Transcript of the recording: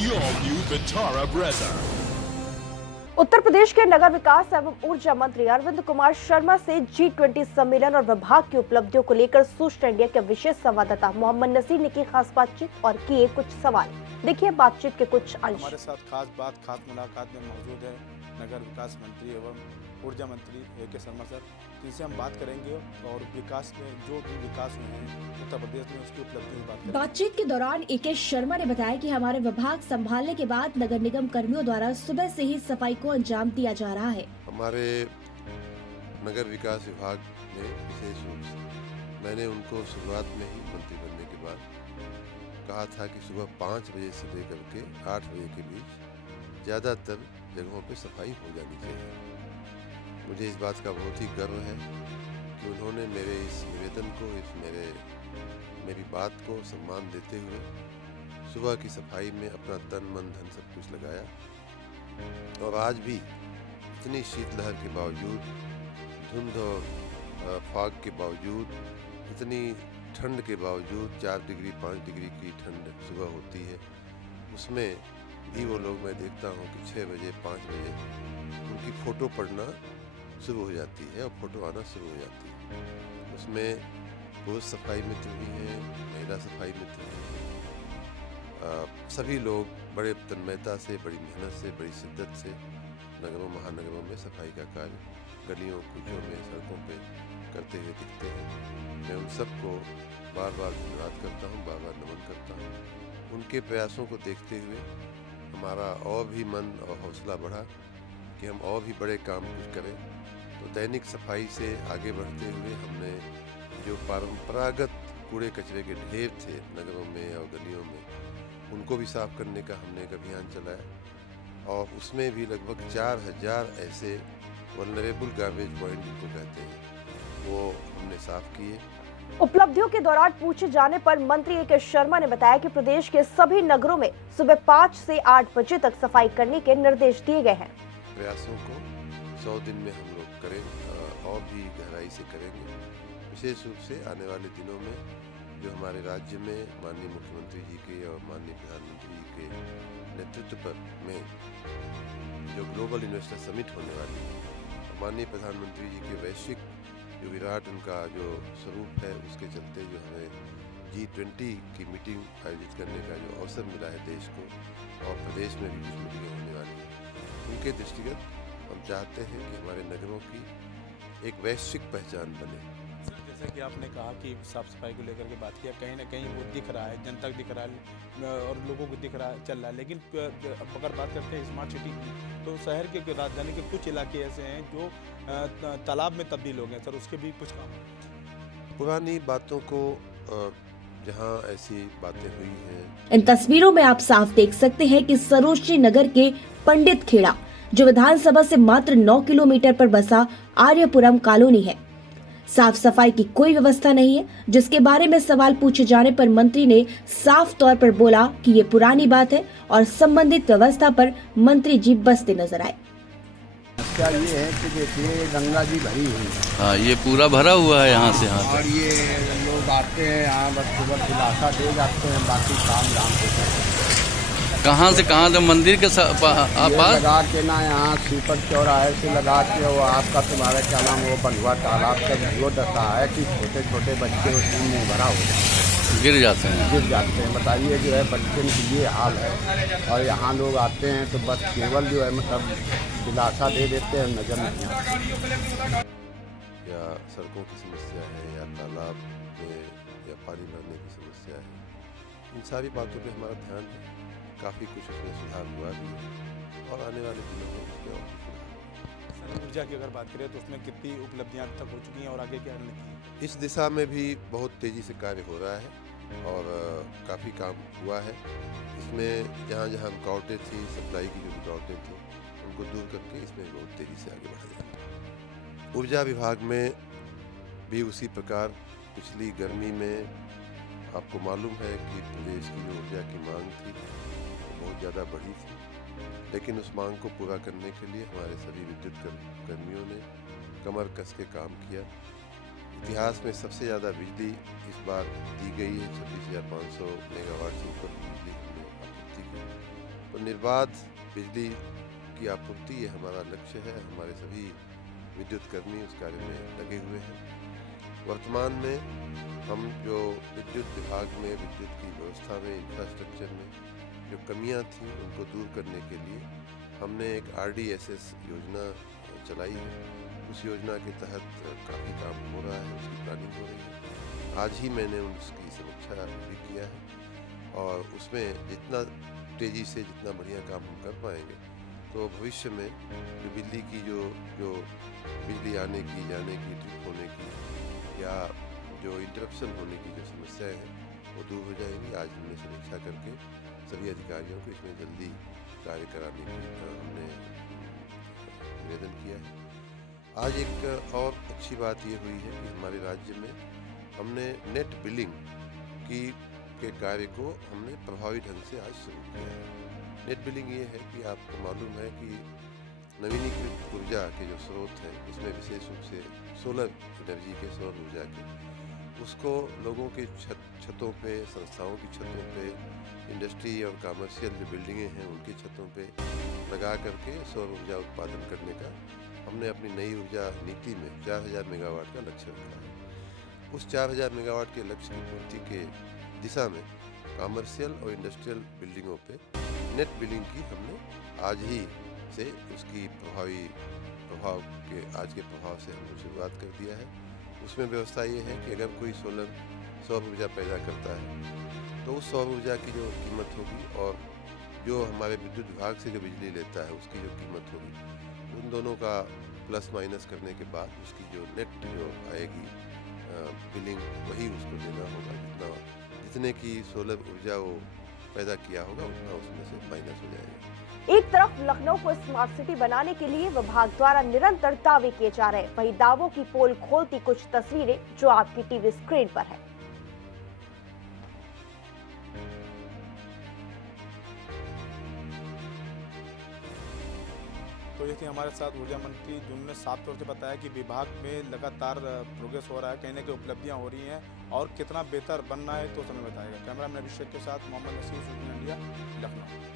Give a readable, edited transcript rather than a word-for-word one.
the all-new Vitara Brezza. Uttar Pradesh के नगर विकास एवं ऊर्जा मंत्री अरविंद कुमार शर्मा से G20 सम्मेलन और विभाग की उपलब्धियों को लेकर सोशल इंडिया के विशेष संवाददाता मोहम्मद नसीर ने की खास बातचीत और किए कुछ सवाल। देखिए बातचीत के कुछ अंश। हमारे साथ खास मुलाकात में मौजूद है नगर विकास मंत्री एवं ऊर्जा मंत्री A.K. शर्मा सर, जिनसे हम बात करेंगे और विकास में जो भी विकास हुए हैं उत्तर प्रदेश में उसकी उपलब्धियों की बात करेंगे। बातचीत के दौरान A.K. शर्मा ने बताया कि हमारे विभाग संभालने के बाद नगर निगम कर्मियों द्वारा सुबह से ही सफाई को अंजाम दिया जा रहा है। हमारे नगर विकास विभाग में विशेष रूप से मैंने उनको शुरुआत में ही मंत्री बनने के बाद कहा था कि सुबह 5 बजे से लेकर के 8 बजे के बीच ज़्यादातर जगहों पे सफाई हो जानी चाहिए। मुझे इस बात का बहुत ही गर्व है कि उन्होंने मेरे इस निवेदन को मेरी बात को सम्मान देते हुए सुबह की सफाई में अपना तन मन धन सब कुछ लगाया। और आज भी इतनी शीतलहर के बावजूद, धुंध और फॉग के बावजूद, इतनी ठंड के बावजूद 4 डिग्री 5 डिग्री की ठंड सुबह होती है, उसमें भी वो लोग मैं देखता हूँ कि 6 बजे 5 बजे उनकी फ़ोटो पड़ना शुरू हो जाती है और फ़ोटो आना शुरू हो जाती है। उसमें पुरुष सफाई मित्र भी हैं, महिला सफाई मित्र भी हैं। सभी लोग बड़े तन्मयता से, बड़ी मेहनत से, बड़ी शिद्दत से नगरों महानगरों में सफाई का कार्य गलियों कूचों में सड़कों पे करते हुए दिखते हैं। मैं उन सबको बार बार धन्यवाद करता हूँ, बार बार नमन करता हूँ। उनके प्रयासों को देखते हुए हमारा और भी मन और हौसला बढ़ा कि हम और भी बड़े काम कुछ करें। तो दैनिक सफाई से आगे बढ़ते हुए हमने जो परंपरागत कूड़े कचरे के ढेर थे नगरों में और गलियों में, उनको भी साफ करने का हमने एक अभियान चलाया और उसमें भी लगभग 4000 ऐसे वल्नरेबल गार्बेज पॉइंट जिनको कहते हैं वो हमने साफ किए। उपलब्धियों के दौरान पूछे जाने पर मंत्री A.K. शर्मा ने बताया कि प्रदेश के सभी नगरों में सुबह 5 से 8 बजे तक सफाई करने के निर्देश दिए गए हैं। प्रयासों को 100 दिन में हम लोग करें और भी गहराई से करेंगे। विशेष रूप से आने वाले दिनों में जो हमारे राज्य में माननीय मुख्यमंत्री जी के और माननीय प्रधानमंत्री जी के नेतृत्व पर में जो ग्लोबल इन्वेस्टर समिट होने वाली है, माननीय प्रधानमंत्री जी के वैश्विक जो विराट उनका जो स्वरूप है, उसके चलते जो हमें G20 की मीटिंग आयोजित करने का जो अवसर मिला है देश को, और प्रदेश में भी कुछ मीटिंगें होने वाली हैं, उनके दृष्टिगत हम चाहते हैं कि हमारे नगरों की एक वैश्विक पहचान बने। जैसा कि आपने कहा कि साफ सफाई को लेकर के बात किया, कहीं ना कहीं वो दिख रहा है, जनता को दिख रहा है और लोगों को दिख रहा है, चल रहा है। लेकिन अगर बात करते हैं स्मार्ट सिटी की, तो शहर के राजधानी के कुछ इलाके ऐसे हैं जो तालाब में तब्दील हो गए। सर, उसके भी कुछ काम पुरानी बातों को जहाँ ऐसी बातें हुई हैं। इन तस्वीरों में आप साफ देख सकते हैं कि सरोजनी नगर के पंडित खेड़ा, जो विधानसभा से मात्र 9 किलोमीटर पर बसा आर्यपुरम कॉलोनी है, साफ सफाई की कोई व्यवस्था नहीं है, जिसके बारे में सवाल पूछे जाने पर मंत्री ने साफ तौर पर बोला कि ये पुरानी बात है और संबंधित व्यवस्था पर मंत्री जी बसते नजर आए। क्या ये है कि देखिए गंगा जी भरी हुई है। हाँ, ये पूरा भरा हुआ है यहाँ से यहाँ और ये लोग आते हैं यहाँ, बस सुबह दिलासा दे जाते हैं, बाकी काम धाम से करते हैं। कहाँ से कहाँ तक मंदिर के पास लगा के ना यहाँ सीपर चौराहे से लगा के वो आपका तुम्हारा क्या नाम वो बंधुआ तालाब तक जो दशा है कि छोटे छोटे बच्चे उसमें मुँह भरा हो जाते हैं, गिर जाते हैं। बताइए जो है बच्चे की ये हाल है। और यहाँ लोग आते हैं तो बस केवल जो है मतलब दिलासा दे देते हैं, नजर नहीं आता। या सड़कों की समस्या है या तालाब में या पानी भरने की समस्या है, इन सारी बातों पे हमारा ध्यान है। काफ़ी कुछ उसमें सुधार हुआ भी है और आने वाले दिनों में उसमें और सर, ऊर्जा की अगर बात करें तो उसमें कितनी उपलब्धियां अब तक हो चुकी हैं और आगे क्या करने की? इस दिशा में भी बहुत तेज़ी से कार्य हो रहा है और काफ़ी काम हुआ है। इसमें जहाँ जहाँ रुकावटें थी, सप्लाई की जो रुकावटें थी, उनको दूर करके इसमें बहुत तेज़ी से आगे बढ़ा जाएगा। ऊर्जा विभाग में भी उसी प्रकार पिछली गर्मी में आपको मालूम है कि प्रदेश की जो ऊर्जा की मांग थी वो बहुत ज़्यादा बढ़ी थी, लेकिन उस मांग को पूरा करने के लिए हमारे सभी विद्युत कर्मियों ने कमर कस के काम किया। इतिहास में सबसे ज़्यादा बिजली इस बार दी गई है, 26,500 मेगावाट से ऊपर बिजली हमने आपूर्ति की। तो निर्बाध बिजली की आपूर्ति ये हमारा लक्ष्य है। हमारे सभी विद्युत कर्मी उस कार्य में लगे हुए हैं। वर्तमान में हम जो विद्युत विभाग में विद्युत की व्यवस्था में इंफ्रास्ट्रक्चर में जो कमियां थीं उनको दूर करने के लिए हमने एक RDSS योजना चलाई है। उस योजना के तहत काफ़ी काम हो रहा है, उसकी प्लानिंग हो रही है। आज ही मैंने उसकी समीक्षा भी किया है और उसमें जितना तेज़ी से जितना बढ़िया काम हम कर पाएंगे तो भविष्य में जो बिजली की जो बिजली आने की जाने की ट्रिप होने की या जो इंटरप्शन होने की जो समस्याएं हैं वो दूर हो जाएंगी। आज हमने समीक्षा करके सभी अधिकारियों को इसमें जल्दी कार्य कराने की हमने निवेदन किया है। आज एक और अच्छी बात ये हुई है कि हमारे राज्य में हमने नेट बिलिंग के कार्य को हमने प्रभावी ढंग से आज शुरू किया है। नेट बिलिंग ये है कि आपको मालूम है कि नवीनीकृत ऊर्जा के जो स्रोत हैं इसमें विशेष रूप से सोलर एनर्जी के, सौर ऊर्जा के, उसको लोगों के छतों पे, संस्थाओं की छतों पे, इंडस्ट्री और कमर्शियल जो बिल्डिंगें हैं उनकी छतों पे लगा करके सौर ऊर्जा उत्पादन करने का हमने अपनी नई ऊर्जा नीति में 4000 मेगावाट का लक्ष्य रखा है। उस 4000 मेगावाट के लक्ष्य की पूर्ति के दिशा में कमर्शियल और इंडस्ट्रियल बिल्डिंगों पे नेट बिलिंग की हमने आज ही से उसकी आज के प्रभाव से हमने शुरुआत कर दिया है। उसमें व्यवस्था ये है कि अगर कोई सौर ऊर्जा पैदा करता है तो उस सौर ऊर्जा की जो कीमत होगी और जो हमारे विद्युत विभाग से जो बिजली लेता है उसकी जो कीमत होगी, उन दोनों का प्लस माइनस करने के बाद उसकी जो नेट जो आएगी बिलिंग वही उसको देना होगा। जितने की सोलर ऊर्जा वो पैदा किया होगा उतना उसमें से माइनस हो जाएगा। एक तरफ लखनऊ को स्मार्ट सिटी बनाने के लिए विभाग द्वारा निरंतर दावे किए जा रहे हैं, वहीं दावों की पोल खोलती कुछ तस्वीरें जो आपकी टीवी स्क्रीन पर है। तो ये थी हमारे साथ ऊर्जा मंत्री जिन्होंने साफ तौर से बताया कि विभाग में लगातार प्रोग्रेस हो रहा है, कहीं ना कहीं उपलब्धियां हो रही हैं और कितना बेहतर बनना है तो समय बताएगा। कैमरामैन अभिषेक के साथ मोहम्मद नसीर, इंडिया, लखनऊ।